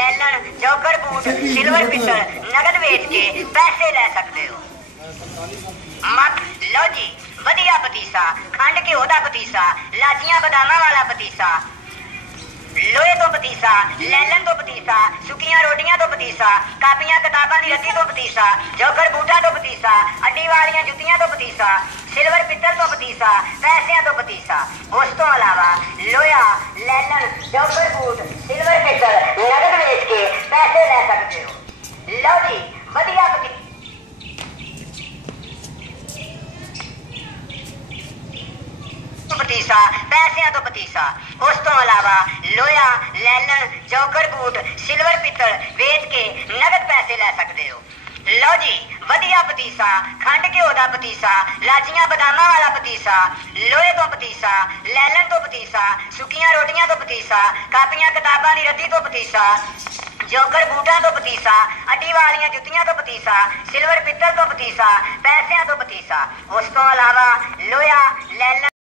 लैलन चौकर boot silver पित्तल नगद vetch के पैसे लै सकते हो। मत लो जी वधिया पतीसा, खंड घ्यो दा पतीसा, लाचियां बदामां वाला पतीसा, लोहे तो पतीसा, लैलन तो पतीसा, सुकियां रोटियां तो पतीसा, कापियां किताबां दी रद्दी तो पतीसा, चौकर बूटा तो पतीसा, अड्डी वालियां जुत्तियां तो पतीसा, सिल्वर पित्तल तो पतीसा, पैसियां तो पतीसा। उस तो अलावा लोहा लैलन चौकर बूट सिल्वर पित्तल नगद बेच के पैसे ले सकते हो। लो जी वधिया पतीसा, पैसियां तो पतीसा। उस तो अलावा लोहा लैलन चौकर बूट सिल्वर पित्तल बेच के नगद पैसे ले सकते हो। लो जी वधिया पतीसा, खंड घ्यो दा पतीसा, लाचियां बदामां वाला पतीसा, लोहे तो पतीसा, लैलन तो पतीसा, सुकियां रोटियां तो पतीसा, कापियां किताबां दी रद्दी तो पतीसा, चौकर बूटा तो पतीसा, अड्डी वालियां जुत्तियां तो पतीसा, सिल्वर पित्तल तो पतीसा, पैसियां तो पतीसा। उस तो अलावा लोहा लैलन